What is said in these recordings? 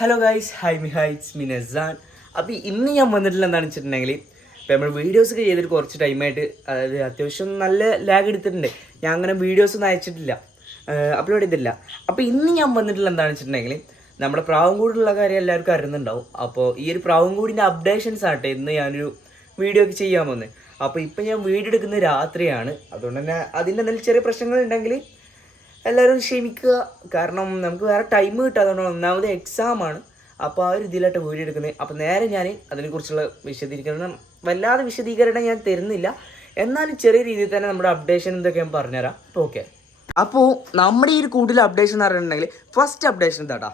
Hello guys, hi it's me Nasan. അപ്പോൾ ഇന്ന് ഞാൻ വന്നിട്ടില്ല എന്താണെന്ന് വെച്ചിട്ടുണ്ടെങ്കിൽ, ഇപ്പോൾ നമ്മൾ വീഡിയോസൊക്കെ ചെയ്തിട്ട് കുറച്ച് ടൈമായിട്ട്, അതായത് അത്യാവശ്യം നല്ല ലാഗ് എടുത്തിട്ടുണ്ട്. ഞാൻ അങ്ങനെ വീഡിയോസൊന്നും അയച്ചിട്ടില്ല, അപ്ലോഡ് ചെയ്തിട്ടില്ല. അപ്പോൾ ഇന്ന് ഞാൻ വന്നിട്ടില്ല എന്താണെന്ന് വെച്ചിട്ടുണ്ടെങ്കിൽ, നമ്മുടെ പ്രാവൻകൂടുള്ള കാര്യം എല്ലാവർക്കും അറിയുന്നുണ്ടാവും. അപ്പോൾ ഈ ഒരു പ്രാവൻകൂടിൻ്റെ അപ്ഡേഷൻസ് ആട്ടെ ഇന്ന് ഞാനൊരു വീഡിയോ ഒക്കെ ചെയ്യാൻ പോകുന്നത്. അപ്പോൾ ഇപ്പം ഞാൻ വീഡിയോ എടുക്കുന്നത് രാത്രിയാണ്. അതുകൊണ്ട് തന്നെ അതിൻ്റെ എന്തെങ്കിലും ചെറിയ പ്രശ്നങ്ങളുണ്ടെങ്കിൽ എല്ലാവരും ക്ഷമിക്കുക. കാരണം നമുക്ക് വേറെ ടൈം കിട്ടാത്തതുകൊണ്ട്, ഒന്നാമത് എക്സാമാണ്. അപ്പോൾ ആ ഒരു ഇതിലായിട്ട് വീഡിയോ എടുക്കുന്നത്. അപ്പോൾ നേരെ ഞാൻ അതിനെക്കുറിച്ചുള്ള വല്ലാതെ വിശദീകരണം ഞാൻ തരുന്നില്ല. എന്നാലും ചെറിയ രീതിയിൽ തന്നെ നമ്മുടെ അപ്ഡേഷൻ എന്തൊക്കെ ഞാൻ പറഞ്ഞുതരാം. അപ്പോൾ ഓക്കെ. അപ്പോൾ നമ്മുടെ ഈ ഒരു കൂടുതൽ അപ്ഡേഷൻ എന്ന് പറഞ്ഞിട്ടുണ്ടെങ്കിൽ, ഫസ്റ്റ് അപ്ഡേഷൻ എന്താട്ടാ,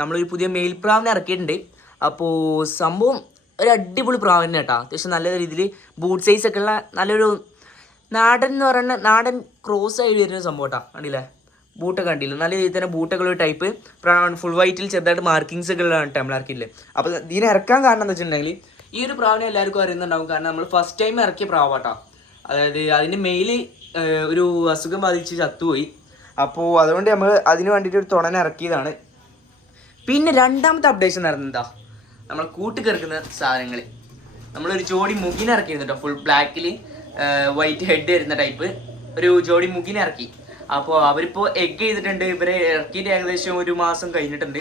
നമ്മളൊരു പുതിയ മെയിൽ പ്രാവിനെ ഇറക്കിയിട്ടുണ്ട്. അപ്പോൾ സംഭവം ഒരു അടിപൊളി പ്രാവിനെ കേട്ടോ. അത്യാവശ്യം നല്ല രീതിയിൽ ബൂട്ട് സൈസൊക്കെ ഉള്ള നല്ലൊരു നാടൻ എന്ന് പറയുന്ന നാടൻ ക്രോസ് ആയി വരുന്ന സംഭവം കേട്ടോ. കണ്ടില്ലേ, ബൂട്ടൊക്കെ കണ്ടില്ല, നല്ല രീതിയിൽ തന്നെ ബൂട്ടൊക്കെ ഉള്ള ടൈപ്പ് ഫുൾ വൈറ്റിൽ ചെറുതായിട്ട് മാർക്കിങ്സ് ഒക്കെ ഉള്ളതാണ് നമ്മൾ ഇറക്കിയില്ലേ. അപ്പോൾ ഇതിനെ ഇറക്കാൻ കാരണം എന്താ വെച്ചിട്ടുണ്ടെങ്കിൽ, ഈ ഒരു പ്രാവിനെ എല്ലാവർക്കും അറിയുന്നുണ്ടാവും. കാരണം നമ്മൾ ഫസ്റ്റ് ടൈം ഇറക്കിയ പ്രാവാട്ടോ. അതായത് അതിൻ്റെ മെയിൽ ഒരു അസുഖം ബാധിച്ച് ചത്തുപോയി. അപ്പോൾ അതുകൊണ്ട് നമ്മൾ അതിന് വേണ്ടിയിട്ട് ഒരു തുണനെ ഇറക്കിയതാണ്. പിന്നെ രണ്ടാമത്തെ അപ്ഡേഷൻ നടന്നെന്താ, നമ്മൾ കൂട്ടിക്കിറക്കുന്ന സാധനങ്ങൾ. നമ്മളൊരു ജോഡി മുഗിനെ ഇറക്കിയിരുന്നു കേട്ടോ. ഫുൾ ബ്ലാക്കിൽ വൈറ്റ് ഹെഡ് വരുന്ന ടൈപ്പ് ഒരു ജോഡി മുഗിനെ ഇറക്കി. അപ്പോൾ അവരിപ്പോൾ എഗ് ചെയ്തിട്ടുണ്ട്. ഇവരെ ഇറക്കിയിട്ട് ഏകദേശം ഒരു മാസം കഴിഞ്ഞിട്ടുണ്ട്.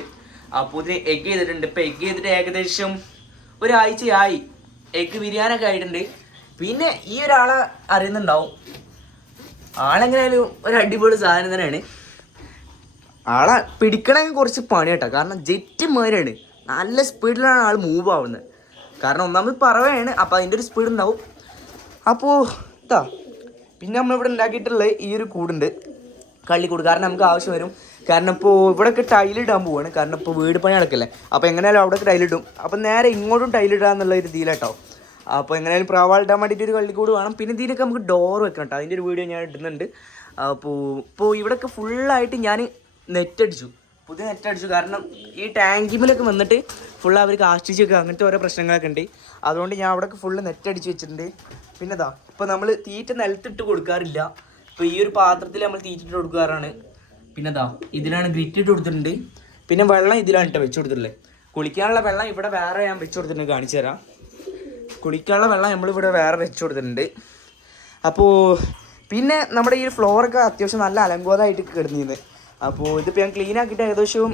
അപ്പോൾ ഇതിന് എഗ് ചെയ്തിട്ടുണ്ട്. ഇപ്പോൾ എഗ് ചെയ്തിട്ട് ഏകദേശം ഒരാഴ്ചയായി. എഗ് വിരിയാനൊക്കെ ആയിട്ടുണ്ട്. പിന്നെ ഈ ഒരാളെ അറിയുന്നുണ്ടാവും. ആളെങ്ങനെയായാലും ഒരു അടിപൊളി സാധനം തന്നെയാണ്. ആളെ പിടിക്കണമെങ്കിൽ കുറച്ച് പണി കേട്ടോ. കാരണം ജെറ്റ് മാതിരിയാണ്, നല്ല സ്പീഡിലാണ് ആൾ മൂവ് ആവുന്നത്. കാരണം ഒന്നാമത് പറവയാണ്, അപ്പോൾ അതിൻ്റെ ഒരു സ്പീഡ് ഉണ്ടാവും. അപ്പോൾ ഇതാ, പിന്നെ നമ്മളിവിടെ ഉണ്ടാക്കിയിട്ടുള്ള ഈ ഒരു കൂടുണ്ട്, കള്ളിക്കൂട്. കാരണം നമുക്ക് ആവശ്യം വരും. കാരണം ഇപ്പോൾ ഇവിടെയൊക്കെ ടൈലിടാൻ പോവാണ്. കാരണം ഇപ്പോൾ വീട് പണി നടക്കില്ലേ. അപ്പോൾ എങ്ങനെയാലും അവിടെയൊക്കെ ടൈലിടും. അപ്പോൾ നേരെ ഇങ്ങോട്ടും ടൈലിടാന്നുള്ള ഒരു രീതിയിലാട്ടോ. അപ്പോൾ എങ്ങനെയാലും പ്രാവാളിടാൻ വേണ്ടിയിട്ട് ഒരു കള്ളിക്കൂട് വേണം. പിന്നെ ഇതിനൊക്കെ നമുക്ക് ഡോർ വെക്കണം കേട്ടോ. അതിൻ്റെ ഒരു വീഡിയോ ഞാൻ ഇടുന്നുണ്ട്. അപ്പോൾ ഇവിടെയൊക്കെ ഫുള്ളായിട്ട് ഞാൻ നെറ്റ് അടിച്ചു, പുതിയ നെറ്റ് അടിച്ചു. കാരണം ഈ ടാങ്കിമിലൊക്കെ വന്നിട്ട് ഫുള്ള് അവർക്ക് ആശ്രയിച്ചൊക്കെ അങ്ങനത്തെ ഓരോ പ്രശ്നങ്ങളൊക്കെ ഉണ്ട്. അതുകൊണ്ട് ഞാൻ അവിടെയൊക്കെ ഫുള്ള് നെറ്റ് അടിച്ച് വെച്ചിട്ടുണ്ട്. പിന്നെ ഇതാ, ഇപ്പോൾ നമ്മൾ തീറ്റ നിലത്തിട്ട് കൊടുക്കാറില്ല. ഇപ്പോൾ ഈ ഒരു പാത്രത്തിൽ നമ്മൾ തീറ്റിട്ട് കൊടുക്കാറാണ്. പിന്നെ ഇതാ, ഇതിലാണ് ഗ്രിറ്റ് ഇട്ട് കൊടുത്തിട്ടുണ്ട്. പിന്നെ വെള്ളം ഇതിലാണ് ഇട്ട് വെച്ച് കൊടുത്തിട്ടുള്ളത്. കുളിക്കാനുള്ള വെള്ളം ഇവിടെ വേറെ ഞാൻ വെച്ച് കൊടുത്തിട്ടുണ്ട്, കാണിച്ചു തരാം. കുളിക്കാനുള്ള വെള്ളം നമ്മളിവിടെ വേറെ വെച്ച് കൊടുത്തിട്ടുണ്ട്. അപ്പോൾ പിന്നെ നമ്മുടെ ഈ ഫ്ലോറൊക്കെ അത്യാവശ്യം നല്ല അലങ്കോലമായിട്ട് കിടന്നിരുന്നത്. അപ്പോൾ ഇതിപ്പോൾ ഞാൻ ക്ലീൻ ആക്കിയിട്ട് ഏകദേശം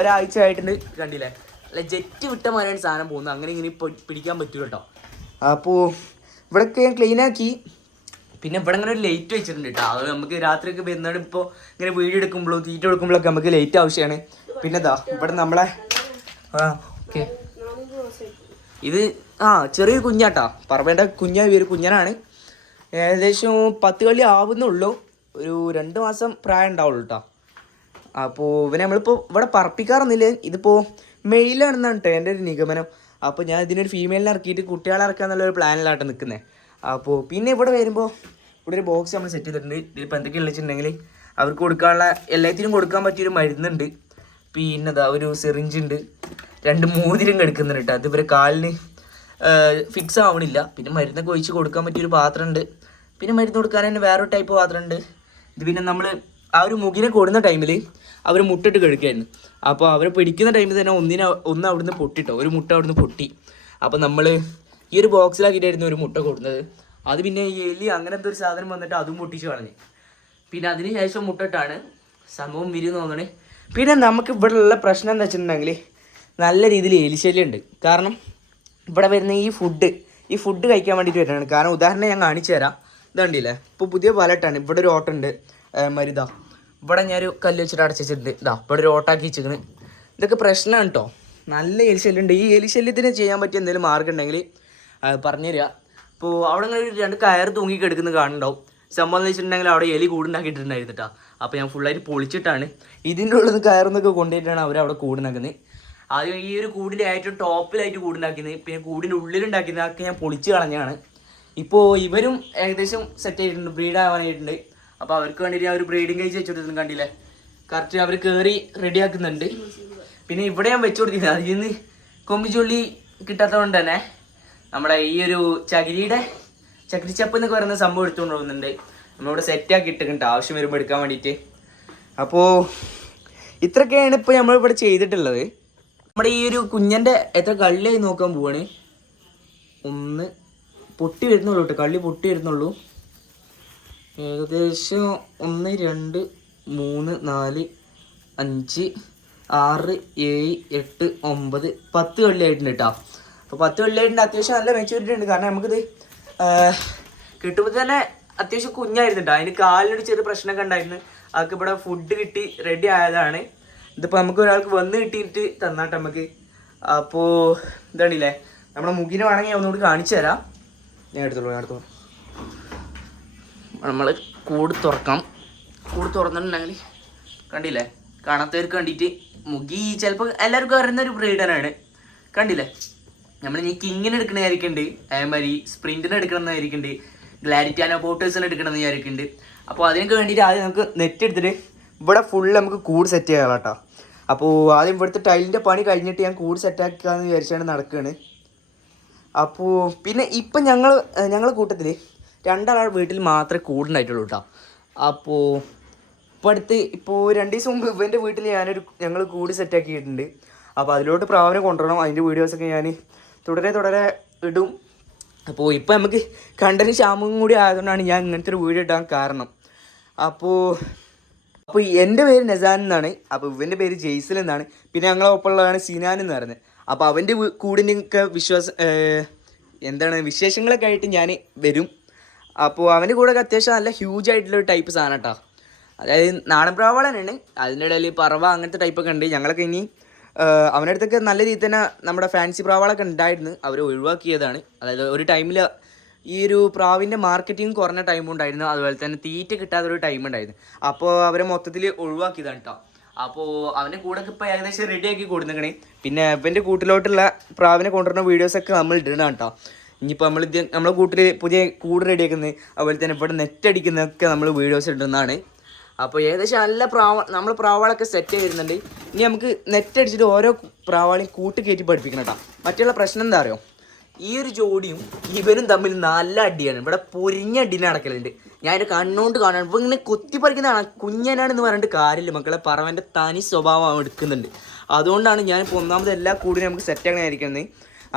ഒരാഴ്ച ആയിട്ടുണ്ട്. കണ്ടില്ലേ, അല്ല ജെറ്റ് വിട്ട മാതിരിയാണ് സാധനം പോകുന്നത്. അങ്ങനെ ഇങ്ങനെ പിടിക്കാൻ പറ്റൂല കേട്ടോ. അപ്പോൾ ഇവിടെയൊക്കെ ഞാൻ ക്ലീൻ ആക്കി. പിന്നെ ഇവിടെ ഇങ്ങനെ ഒരു ലൈറ്റ് വെച്ചിട്ടുണ്ട് കേട്ടോ. അത് നമുക്ക് രാത്രിയൊക്കെ വരുന്നതാണ്. ഇപ്പോൾ ഇങ്ങനെ വീഡിയോ എടുക്കുമ്പോഴും തീറ്റ കൊടുക്കുമ്പോഴൊക്കെ നമുക്ക് ലൈറ്റ് ആവശ്യമാണ്. പിന്നെ ഇതാ ഇവിടെ നമ്മളെ ഓക്കെ, ഇത് ചെറിയൊരു കുഞ്ഞാട്ടാ. പറവേണ്ട കുഞ്ഞായി ഒരു കുഞ്ഞനാണ്. ഏകദേശം 10 കളി ആവുന്നുള്ളൂ. ഒരു 2 മാസം പ്രായം ഉണ്ടാവുള്ളൂ കേട്ടോ. അപ്പോൾ ഇവനെ നമ്മളിപ്പോൾ ഇവിടെ പറപ്പിക്കാറൊന്നുമില്ല. ഇതിപ്പോൾ മെയിലാണെന്നാണ് കേട്ടോ എൻ്റെ ഒരു നിഗമനം. അപ്പോൾ ഞാൻ ഇതിനൊരു ഫീമെയിലിനെ ഇറക്കിയിട്ട് കുട്ടികളെ ഇറക്കുക എന്നുള്ളൊരു പ്ലാനിലാട്ടോ നിൽക്കുന്നത്. അപ്പോൾ പിന്നെ ഇവിടെ വരുമ്പോൾ ഇവിടെ ഒരു ബോക്സ് നമ്മൾ സെറ്റ് ചെയ്തിട്ടുണ്ട്. ഇതിപ്പോൾ എന്തൊക്കെയാണെന്ന് വെച്ചിട്ടുണ്ടെങ്കിൽ, അവർക്ക് കൊടുക്കാനുള്ള എല്ലാത്തിനും കൊടുക്കാൻ പറ്റിയൊരു മരുന്നുണ്ട്. പിന്നെ ഇതാ ഒരു സിറിഞ്ച് ഉണ്ട്, 2 മോതിരം കിടക്കുന്നുണ്ട് കേട്ടോ. അത് ഇവരെ കാലിന് ഫിക്സ് ആവണില്ല. പിന്നെ മരുന്നൊക്കെ ഒഴിച്ച് കൊടുക്കാൻ പറ്റിയൊരു പാത്രമുണ്ട്. പിന്നെ മരുന്ന് കൊടുക്കാൻ തന്നെ വേറൊരു ടൈപ്പ് പാത്രമുണ്ട്. ഇത് പിന്നെ നമ്മൾ ആ ഒരു മുകിനെ കൊടുന്ന ടൈമിൽ അവർ മുട്ടിട്ട് കിടക്കുകയായിരുന്നു. അപ്പോൾ അവരെ പിടിക്കുന്ന ടൈമിൽ തന്നെ ഒന്ന് അവിടുന്ന് പൊട്ടിട്ടോ, ഒരു മുട്ട അവിടുന്ന് പൊട്ടി. അപ്പോൾ നമ്മൾ ഈ ഒരു ബോക്സിലാക്കിയിട്ടായിരുന്നു ഒരു മുട്ട കൊടുക്കുന്നത്. അത് പിന്നെ ഈ എലി അങ്ങനത്തെ ഒരു സാധനം വന്നിട്ട് അതും പൊട്ടിച്ച് കളഞ്ഞ്. പിന്നെ അതിന് ശേഷം മുട്ടിട്ടാണ് സംഭവം വിരിയെന്ന് തോന്നണേ. പിന്നെ നമുക്ക് ഇവിടെ ഉള്ള പ്രശ്നം എന്താ വെച്ചിട്ടുണ്ടെങ്കിൽ, നല്ല രീതിയിൽ എലിശല്യമുണ്ട്. കാരണം ഇവിടെ വരുന്ന ഈ ഫുഡ് കഴിക്കാൻ വേണ്ടിയിട്ട് വരുന്നതാണ്. കാരണം ഉദാഹരണം ഞാൻ കാണിച്ചു തരാം. ഇത് കണ്ടില്ലേ, ഇപ്പോൾ പുതിയ പാലട്ടാണ്. ഇവിടെ ഒരു ഓട്ടുണ്ട് മരുതാ. ഇവിടെ ഞാനൊരു കല്ല് വെച്ചിട്ട് അടച്ചിട്ടുണ്ട്. ഇതാ ഇവിടെ ഒരു ഓട്ടാക്കി വെച്ചിരിക്കുന്നത്. ഇതൊക്കെ പ്രശ്നമാണ് കേട്ടോ. നല്ല എലിശല്യമുണ്ട്. ഈ എലിശല്യത്തിന് ചെയ്യാൻ പറ്റിയ എന്തെങ്കിലും മാർഗ്ഗം ഉണ്ടെങ്കിൽ പറഞ്ഞു തരിക. ഇപ്പോൾ അവിടെ അങ്ങനെ ഒരു 2 കയർ തൂങ്ങി കിടക്കുന്നത് കാണുന്നുണ്ടാവും. സംഭവം എന്ന് വെച്ചിട്ടുണ്ടെങ്കിൽ അവിടെ എലി കൂടുണ്ടാക്കിയിട്ടുണ്ടായിരുന്നു കേട്ടോ. അപ്പോൾ ഞാൻ ഫുള്ളായിട്ട് പൊളിച്ചിട്ടാണ് ഇതിൻ്റെ ഉള്ളിൽ നിന്ന് കയറുന്നൊക്കെ കൊണ്ടുപോയിട്ടാണ് അവരവിടെ കൂടുണ്ടാക്കുന്നത്. ആദ്യം ഈ ഒരു കൂടിൻ്റെ ഏറ്റവും ടോപ്പിലായിട്ട് കൂടുണ്ടാക്കുന്നത്, പിന്നെ കൂടിൻ്റെ ഉള്ളിലുണ്ടാക്കുന്നത് അതൊക്കെ ഞാൻ പൊളിച്ച് കളഞ്ഞാണ്. ഇപ്പോൾ ഇവരും ഏകദേശം സെറ്റ് ആയിട്ടുണ്ട്, ബ്രീഡ് ആവാനായിട്ടുണ്ട്. അപ്പോൾ അവർക്ക് വേണ്ടിയിട്ട് ഞാൻ ഒരു ബ്രീഡിങ് കേജ് വെച്ച് കൊടുത്തിട്ടുണ്ട്. കണ്ടില്ലേ, കറക്റ്റ് അവർ കയറി റെഡിയാക്കുന്നുണ്ട്. പിന്നെ ഇവിടെ ഞാൻ വെച്ച് കൊടുത്തിട്ടുണ്ട്. അതിൽ നിന്ന് കൊമ്പിച്ചുള്ളി കിട്ടാത്തതുകൊണ്ട് തന്നെ നമ്മുടെ ഈ ഒരു ചകിരിച്ചപ്പ് എന്നൊക്കെ പറയുന്ന സംഭവം എടുത്തുകൊണ്ട് പോകുന്നുണ്ട്. നമ്മളിവിടെ സെറ്റാക്കി ഇട്ടിട്ടുണ്ട് ആവശ്യം വരുമ്പോൾ എടുക്കാൻ വേണ്ടിയിട്ട്. അപ്പോൾ ഇത്രയൊക്കെയാണ് ഇപ്പോൾ നമ്മളിവിടെ ചെയ്തിട്ടുള്ളത്. നമ്മുടെ ഈ ഒരു കുഞ്ഞൻ്റെ എത്ര കള്ളിയായി നോക്കാൻ പോവാണ്. ഒന്ന് പൊട്ടി വരുന്നുള്ളൂ കേട്ടോ, കള്ളി പൊട്ടി വരുന്നുള്ളൂ. ഏകദേശം 1 2 3 4 5 6 7 8 9 10 കള്ളിയായിട്ടുണ്ട് കേട്ടോ. അപ്പോൾ 10 കള്ളിയായിട്ടുണ്ട്. അത്യാവശ്യം നല്ല മെച്ചൂരിറ്റി ഉണ്ട്. കാരണം നമുക്കിത് കിട്ടുമ്പോൾ തന്നെ അത്യാവശ്യം കുഞ്ഞായിരുന്നു കേട്ടോ. അതിന് കാലിനൊരു ചെറിയ പ്രശ്നമൊക്കെ ഉണ്ടായിരുന്നു. അതൊക്കെ ഇവിടെ ഫുഡ് കിട്ടി റെഡി ആയതാണ്. ഇതിപ്പോൾ നമുക്ക് ഒരാൾക്ക് വന്ന് കിട്ടിയിട്ട് തന്നാട്ടെ നമുക്ക്. അപ്പോൾ ഇതാണില്ലേ നമ്മുടെ മുഖിനെ വേണമെങ്കിൽ ഞാൻ ഒന്നുകൂടി കാണിച്ചു തരാം. ഞാൻ എടുത്തോളൂ. നമ്മൾ കൂട് തുറക്കാം. കൂട് തുറന്നിട്ടുണ്ടെങ്കിൽ കണ്ടില്ലേ, കാണാത്തവർക്ക് വേണ്ടിയിട്ട് മുഖി ചിലപ്പോൾ എല്ലാവർക്കും അറിയുന്ന ഒരു ബ്രീഡറാണ്. കണ്ടില്ലേ, നമ്മൾ ഇനി കിങ്ങിന് എടുക്കണമായിരിക്കുന്നുണ്ട്, അതേമാതിരി സ്പ്രിൻറ്റിന് എടുക്കണമെന്നായിരിക്കുന്നുണ്ട്, ഗ്ലാഡിറ്റാനോ പോട്ടേഴ്സിന് എടുക്കണമെന്ന് വിചാരിക്കുന്നുണ്ട്. അപ്പോൾ അതിനൊക്കെ വേണ്ടിയിട്ട് ആദ്യം നമുക്ക് നെറ്റ് എടുത്തിട്ട് ഇവിടെ ഫുള്ള് നമുക്ക് കൂട് സെറ്റ് ചെയ്യാം കേട്ടോ. അപ്പോൾ ആദ്യം ഇവിടുത്തെ ടൈലിൻ്റെ പണി കഴിഞ്ഞിട്ട് ഞാൻ കൂട് സെറ്റാക്കാമെന്ന് വിചാരിച്ചാണ് നടക്കുകയാണ്. അപ്പോൾ പിന്നെ ഇപ്പം ഞങ്ങൾ കൂട്ടത്തിൽ 2 ആൾ വീട്ടിൽ മാത്രമേ കൂടുണ്ടായിട്ടുള്ളൂ കേട്ടോ. അപ്പോൾ ഇപ്പോൾ 2 ദിവസം മുമ്പ് ഇവൻ്റെ വീട്ടിൽ ഞങ്ങൾ കൂട് സെറ്റാക്കിയിട്ടുണ്ട്. അപ്പോൾ അതിലോട്ട് പ്രാവിനെ കൊണ്ടുവരണം. അതിൻ്റെ വീഡിയോസൊക്കെ ഞാൻ തുടരെ ഇടും. അപ്പോൾ ഇപ്പോൾ നമുക്ക് കണ്ടന്റ് ക്ഷാമം കൂടി ആയതുകൊണ്ടാണ് ഞാൻ ഇങ്ങനത്തെ ഒരു വീഡിയോ ഇടാൻ കാരണം. അപ്പോൾ എൻ്റെ പേര് നസാൻ എന്നാണ്. അപ്പോൾ ഇവൻ്റെ പേര് ജെയ്സൽ എന്നാണ്. പിന്നെ ഞങ്ങളൊപ്പമുള്ളതാണ് സിനാൻ എന്ന് പറയുന്നത്. അപ്പോൾ അവൻ്റെ കൂടിനൊക്കെ വിശേഷങ്ങളൊക്കെ ആയിട്ട് ഞാൻ വരും. അപ്പോൾ അവൻ്റെ കൂടെ അത്യാവശ്യം നല്ല ഹ്യൂജ് ആയിട്ടുള്ളൊരു ടൈപ്പ് സാധനം കേട്ടോ. അതായത് നാടൻ പ്രാവളനാണ്. അതിൻ്റെ ഇടയിൽ പറവ അങ്ങനത്തെ ടൈപ്പൊക്കെ ഉണ്ട്. ഞങ്ങളൊക്കെ ഇനി അവൻ്റെ അടുത്തൊക്കെ നല്ല രീതിയിൽ തന്നെ നമ്മുടെ ഫാൻസി പ്രാവളൊക്കെ ഉണ്ടായിരുന്നു. അവർ ഒഴിവാക്കിയതാണ്. അതായത് ഒരു ടൈമിൽ ഈ ഒരു പ്രാവിൻ്റെ മാർക്കറ്റിംഗ് കുറഞ്ഞ ടൈമും ഉണ്ടായിരുന്നു. അതുപോലെ തന്നെ തീറ്റ കിട്ടാത്തൊരു ടൈം ഉണ്ടായിരുന്നു. അപ്പോൾ അവരെ മൊത്തത്തിൽ ഒഴിവാക്കിയതാണ് കേട്ടോ. അപ്പോൾ അവൻ്റെ കൂടൊക്കെ ഇപ്പോൾ ഏകദേശം റെഡിയാക്കി കൊടുത്തിരിക്കണേ. പിന്നെ അവൻ്റെ കൂട്ടിലോട്ടുള്ള പ്രാവിനെ കൊണ്ടുവരുന്ന വീഡിയോസൊക്കെ നമ്മൾ ഇടണം കേട്ടോ. ഇനിയിപ്പോൾ നമ്മളെ കൂട്ടിൽ പുതിയ കൂട് റെഡിയാക്കുന്നത്, അതുപോലെ തന്നെ ഇവിടെ നെറ്റ് അടിക്കുന്നതൊക്കെ നമ്മൾ വീഡിയോസ് ഇടുന്നതാണ്. അപ്പോൾ ഏകദേശം നല്ല നമ്മൾ പ്രാവാളൊക്കെ സെറ്റ് ചെയ്തിരുന്നുണ്ട്. ഇനി നമുക്ക് നെറ്റ് അടിച്ചിട്ട് ഓരോ പ്രാവാളെയും കൂട്ടി കയറ്റി പഠിപ്പിക്കണം കേട്ടോ. മറ്റുള്ള പ്രശ്നം എന്താ അറിയോ, ഈ ഒരു ജോഡിയും ഇവനും തമ്മിൽ നല്ല അടിയാണ്. ഇവിടെ പൊരിഞ്ഞ അടിനെ നടക്കലുണ്ട്. ഞാൻ എൻ്റെ കണ്ണുകൊണ്ട് കാണാൻ ഇപ്പോൾ ഇങ്ങനെ കൊത്തിപ്പറിക്കുന്നതാണ്. കുഞ്ഞനാണെന്ന് പറഞ്ഞിട്ട് കാര്യമില്ല മക്കളെ, പറവൻ്റെ തനി സ്വഭാവം എടുക്കുന്നുണ്ട്. അതുകൊണ്ടാണ് ഞാനിപ്പോൾ ഒന്നാമത് എല്ലാ കൂടിനും നമുക്ക് സെറ്റാക്കണമായിരിക്കുന്നത്.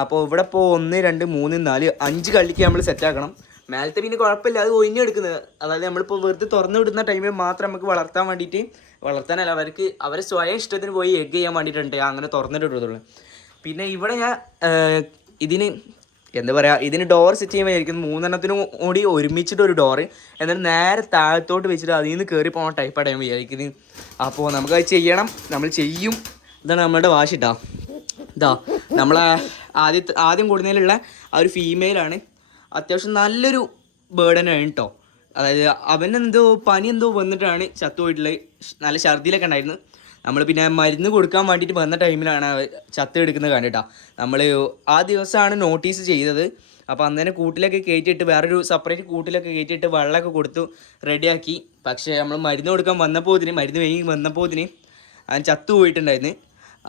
അപ്പോൾ ഇവിടെ ഇപ്പോൾ 1 2 3 4 5 കള്ളിക്ക് നമ്മൾ സെറ്റാക്കണം. മേലത്തെ പിന്നെ കുഴപ്പമില്ല, അത് ഒഴിഞ്ഞെടുക്കുന്നത്. അതായത് നമ്മളിപ്പോൾ വെറുതെ തുറന്നു വിടുന്ന ടൈമിൽ മാത്രം നമുക്ക് വളർത്താനല്ല, അവരെ സ്വയം ഇഷ്ടത്തിന് പോയി എഗ് ചെയ്യാൻ വേണ്ടിയിട്ടുണ്ട് അങ്ങനെ തുറന്നിട്ടുള്ളൂ. പിന്നെ ഇവിടെ ഞാൻ ഇതിന് ഡോർ സെറ്റ് ചെയ്യുമ്പോൾ വിചാരിക്കുന്നു 3 എണ്ണത്തിനും കൂടി ഒരുമിച്ചിട്ട് ഒരു ഡോറ്, എന്നിട്ട് നേരെ താഴത്തോട്ട് വെച്ചിട്ട് അതിൽ നിന്ന് കയറി പോകാൻ ടൈപ്പാണ് ഞാൻ വിചാരിക്കുന്നത്. അപ്പോൾ നമുക്കത് ചെയ്യണം, നമ്മൾ ചെയ്യും. ഇതാണ് നമ്മളുടെ വാശിട്ടാ. നമ്മളെ ആദ്യം കൊടുക്കുന്നതിലുള്ള ആ ഒരു ഫീമെയിലാണ്. അത്യാവശ്യം നല്ലൊരു ബേർഡനാണ് കേട്ടോ. അതായത് അവനെന്തോ പനി എന്തോ വന്നിട്ടാണ് ചത്തുപോയിട്ടുള്ളത്. നല്ല ഛർദിയിലൊക്കെ ഉണ്ടായിരുന്നു. നമ്മൾ പിന്നെ മരുന്ന് കൊടുക്കാൻ വേണ്ടിയിട്ട് വന്ന ടൈമിലാണ് ചത്ത് എടുക്കുന്നത് കണ്ടിട്ടാ. നമ്മൾ ആ ദിവസമാണ് നോട്ടീസ് ചെയ്തത്. അപ്പോൾ അന്നേരം കൂട്ടിലൊക്കെ കയറ്റിയിട്ട് വേറൊരു സെപ്പറേറ്റ് കൂട്ടിലൊക്കെ കയറ്റിയിട്ട് വെള്ളമൊക്കെ കൊടുത്തു റെഡിയാക്കി. പക്ഷേ നമ്മൾ മരുന്ന് കൊടുക്കാൻ മരുന്ന് വേഗം വന്നപ്പോൾ അവൻ ചത്തു പോയിട്ടുണ്ടായിരുന്നു.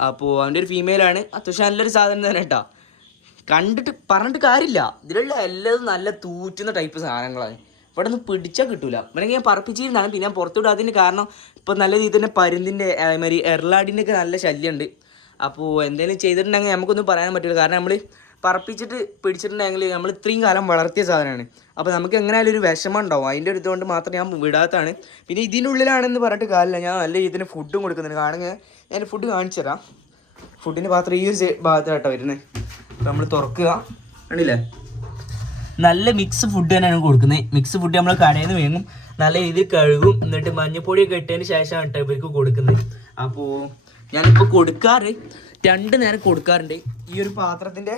അപ്പോൾ അവൻ്റെ ഒരു ഫീമെയിലാണ്. അത്യാവശ്യം നല്ലൊരു സാധനം തന്നെ കേട്ടോ. പറഞ്ഞിട്ട് കാര്യമില്ല, ഇതിലുള്ള എല്ലാതും നല്ല തൂറ്റുന്ന ടൈപ്പ് സാധനങ്ങളാണ്. ഇവിടെ നിന്ന് പിടിച്ചാൽ കിട്ടൂല. ഇവനെങ്കിൽ ഞാൻ പറപ്പിച്ചിരുന്നതാണ്, പിന്നെ ഞാൻ പുറത്തുവിടാത്തതിന് കാരണം ഇപ്പോൾ നല്ല രീതിയിൽ തന്നെ പരുന്തിൻ്റെ അതേമാതിരി എർലാഡിൻ്റെ ഒക്കെ നല്ല ശല്യമുണ്ട്. അപ്പോൾ എന്തെങ്കിലും ചെയ്തിട്ടുണ്ടെങ്കിൽ നമുക്കൊന്നും പറയാൻ പറ്റില്ല. കാരണം നമ്മൾ പറപ്പിച്ചിട്ട് പിടിച്ചിട്ടുണ്ടെങ്കിൽ നമ്മൾ ഇത്രയും കാലം വളർത്തിയ സാധനമാണ്. അപ്പോൾ നമുക്ക് എങ്ങനെയായാലും ഒരു വിഷമം ഉണ്ടാവും. അതിൻ്റെ ഒരു ഇതുകൊണ്ട് മാത്രം ഞാൻ വിടാത്തതാണ്. പിന്നെ ഇതിൻ്റെ ഉള്ളിലാണെന്ന് പറഞ്ഞിട്ട് കാര്യമില്ല, ഞാൻ നല്ല രീതിയിൽ ഫുഡും കൊടുക്കുന്നുണ്ട്. കാണുക, ഞാൻ ഫുഡ് കാണിച്ചു തരാം. ഫുഡിൻ്റെ പാത്രം ഈ ഒരു ഭാഗത്തായിട്ടോ വരുന്നത്. നമ്മൾ തുറക്കുക, കണ്ടില്ലേ, നല്ല മിക്സ് ഫുഡ് തന്നെയാണ് കൊടുക്കുന്നത്. മിക്സ് ഫുഡ് നമ്മൾ കടയിൽ നിന്ന് വേങ്ങും, നല്ല രീതിയിൽ കഴുകും, എന്നിട്ട് മഞ്ഞപ്പൊടിയൊക്കെ ഇട്ടതിന് ശേഷമാണ് കേട്ടോ ഇവർക്ക് കൊടുക്കുന്നത്. അപ്പോൾ ഞാനിപ്പോൾ 2 നേരം കൊടുക്കാറുണ്ട്. ഈ ഒരു പാത്രത്തിൻ്റെ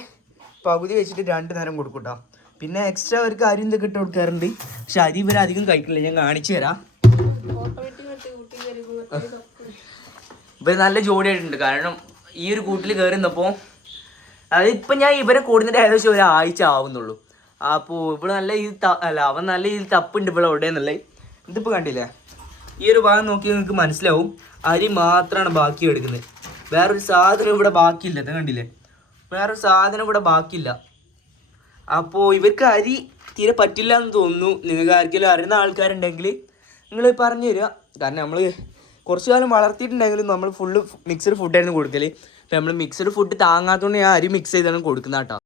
പകുതി വെച്ചിട്ട് 2 നേരം കൊടുക്കും കേട്ടോ. പിന്നെ എക്സ്ട്രാ അവർക്ക് അരി എന്തൊക്കെ ഇട്ട് കൊടുക്കാറുണ്ട്. പക്ഷെ അരി ഇവരധികം കഴിക്കില്ല, ഞാൻ കാണിച്ചു തരാം. ഇവർ നല്ല ജോഡിയായിട്ടുണ്ട്. കാരണം ഈ ഒരു കൂട്ടിൽ കയറി നിന്നപ്പോൾ അതായത് ഇപ്പം ഞാൻ ഇവരെ കൂടുന്നതിൻ്റെ ഏകദേശം 1 ആഴ്ച ആവുന്നുള്ളൂ. അപ്പോൾ ഇവിടെ നല്ല അവൻ നല്ല രീതിയിൽ തപ്പുണ്ട് ഇവിടെ എവിടെയെന്നുള്ളത്. ഇതിപ്പോൾ കണ്ടില്ലേ, ഈ ഒരു ഭാഗം നോക്കി നിങ്ങൾക്ക് മനസ്സിലാവും. അരി മാത്രമാണ് ബാക്കി എടുക്കുന്നത്, വേറൊരു സാധനം ഇവിടെ ബാക്കിയില്ല. ഇത് കണ്ടില്ലേ, വേറൊരു സാധനം ഇവിടെ ബാക്കിയില്ല. അപ്പോൾ ഇവർക്ക് അരി തീരെ പറ്റില്ല എന്ന് തോന്നുന്നു. നിങ്ങൾക്ക് ആർക്കെങ്കിലും അറിയുന്ന ആൾക്കാരുണ്ടെങ്കിൽ നിങ്ങൾ പറഞ്ഞു തരിക. കാരണം നമ്മൾ കുറച്ച് കാലം വളർത്തിയിട്ടുണ്ടെങ്കിലും നമ്മൾ ഫുള്ള് മിക്സഡ് ഫുഡായിരുന്നു കൊടുക്കൽ. ഇപ്പം നമ്മൾ മിക്സഡ് ഫുഡ് താങ്ങാത്തതുകൊണ്ട് ഞാൻ അരി മിക്സ് ചെയ്താണ് കൊടുക്കുന്നത് കേട്ടോ.